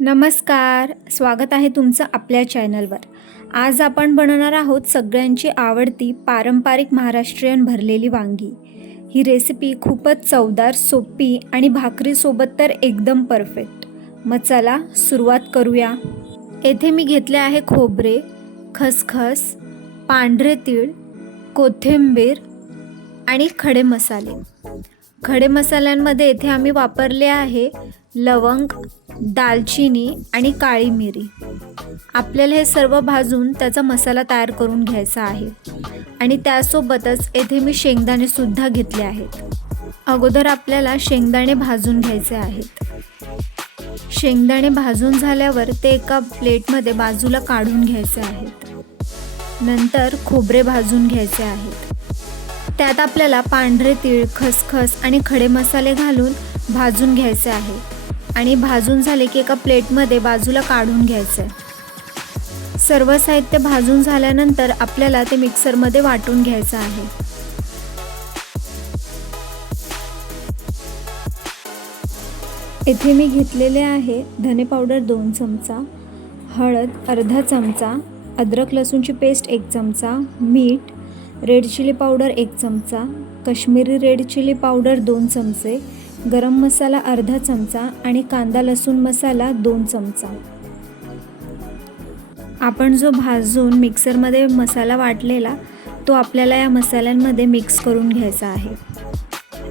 नमस्कार, स्वागत आहे तुमचं आपल्या चॅनलवर। आज आपण बनवणार आहोत सगळ्यांची आवडती पारंपरिक महाराष्ट्रीयन भरलेली वांगी। ही रेसिपी खूपच चवदार, सोपी आणि भाकरीसोबत तर एकदम परफेक्ट। मग चला सुरुवात करूया। येथे मी घेतले आहे खोबरे, खसखस, पांढरे तीळ, कोथिंबीर आणि खडे मसाले। खडे मसाल्यांमध्ये येथे आम्ही वापरले आहे लवंग, दालचिनी आणि काळी मिरी। आपल्याला हे सर्व भाजून त्याचा मसाला तयार करून घ्यायचा आहे आणि त्यासोबतच येथे मी शेंगदाणे सुद्धा घेतले आहेत। अगोदर आपल्याला शेंगदाणे भाजून घ्यायचे आहेत। शेंगदाणे भाजून झाल्यावर ते एका प्लेटमध्ये बाजूला काढून घ्यायचे आहेत। नंतर खोबरे भाजून घ्यायचे आहेत। त्यात आपल्याला पांढरे तीळ, खसखस आणि खडे मसाले घालून भाजून घ्यायचे आहे आणि भाजून झाले की एका प्लेटमध्ये बाजूला काढून घ्यायचे। सर्व साहित्य भाजून झाल्यानंतर आपल्याला ते मिक्सरमध्ये वाटून घ्यायचं आहे। येथे मी घेतलेले आहे धने पावडर 2 चमचा, हळद अर्धा चमचा, अद्रक लसूणची पेस्ट 1 चमचा, मीठ, रेड चिली पावडर 1 चमचा, काश्मीरी रेड चिली पावडर 2 चमचे, गरम मसाला अर्धा चमचा आणि कांदा लसूण मसाला 2 चमचा। आपण जो भाजून मिक्सरमध्ये मसाला वाटलेला तो आपल्याला या मसाल्यांमध्ये मिक्स करून घ्यायचा आहे।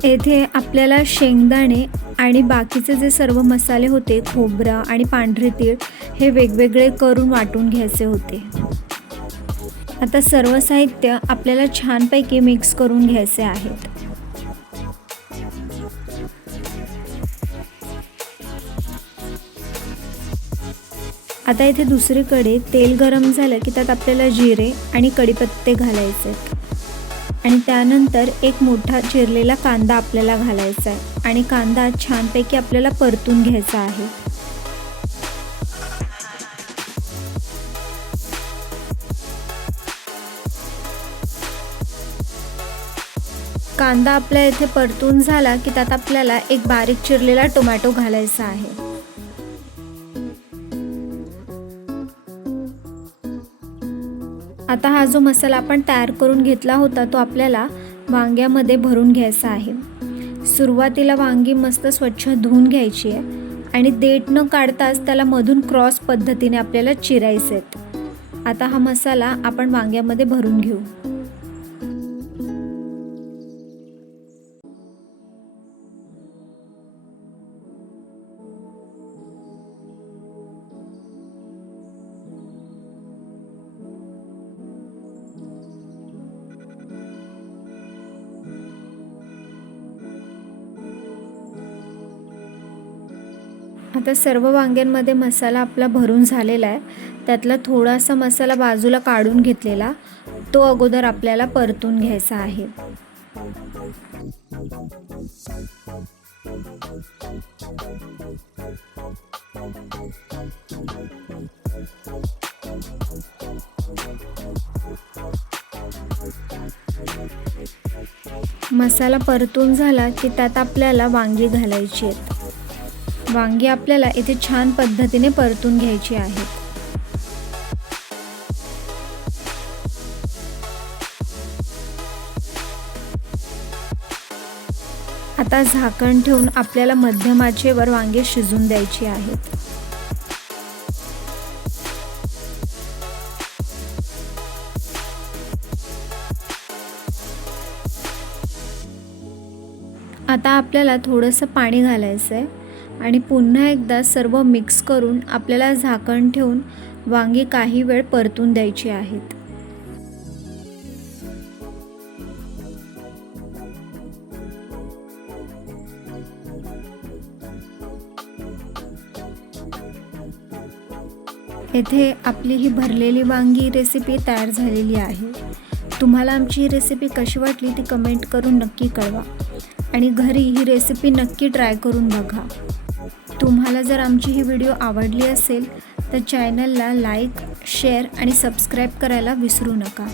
येथे आपल्याला शेंगदाणे आणि बाकीचे जे सर्व मसाले होते, खोबरा आणि पांढरे तीळ, हे वेगवेगळे करून वाटून घ्यायचे होते। आता सर्व साहित्य आपल्याला छानपैकी मिक्स करून घ्यायचे आहेत। आता इथे दुसरीकडे तेल गरम झालं की त्यात आपल्याला जिरे आणि कढीपत्ते घालायचे आणि त्यानंतर एक मोठा चिरलेला कांदा आपल्याला घालायचा आहे आणि कांदा छानपैकी आपल्याला परतून घ्यायचा आहे। कांदा आपल्या इथे परतून झाला की त्यात आपल्याला एक बारीक चिरलेला टोमॅटो घालायचा आहे। आता हा जो मसाला आपण तयार करून घेतला होता तो आपल्याला वांग्यामध्ये भरून घ्यायचा आहे। सुरुवातीला वांगी मस्त स्वच्छ धुवून घ्यायची आहे आणि देठ न काढताच त्याला मधून क्रॉस पद्धतीने आपल्याला चिरायचे आहेत। आता हा मसाला आपण वांग्यामध्ये भरून घेऊ। आता सर्व वांग्यांमध्ये मसाला आपला भरून झालेला आहे। त्यातला थोडासा मसाला बाजूला काढून घेतलेला तो अगोदर आपल्याला परतून घ्यायचा आहे। मसाला परतून झाला की त्यात आपल्याला वांगी घालायची आहेत। वांगी आपल्याला इथे छान पद्धतीने परतून घ्यायची आहेत। आता झाकण ठेवून आपल्याला मध्यम आचेवर वांगी शिजून द्यायची आहेत। आता आपल्याला थोडंसं पाणी घालायचं आहे आणि पुन्हा एकदा सर्व मिक्स करून आपल्याला झाकण ठेवून वांगी काही वेळ परतून द्यायची आहेत। येथे आपली ही भरलेली वांगी रेसिपी तयार झालेली आहे। तुम्हाला आमची ही रेसिपी कशी वाटली ती कमेंट करून नक्की कळवा आणि घरी ही रेसिपी नक्की ट्राय करून बघा। तुम्हाला जर आमची ही व्हिडिओ आवडली असेल तर चॅनलला लाईक, शेअर आणि सबस्क्राईब करायला विसरू नका।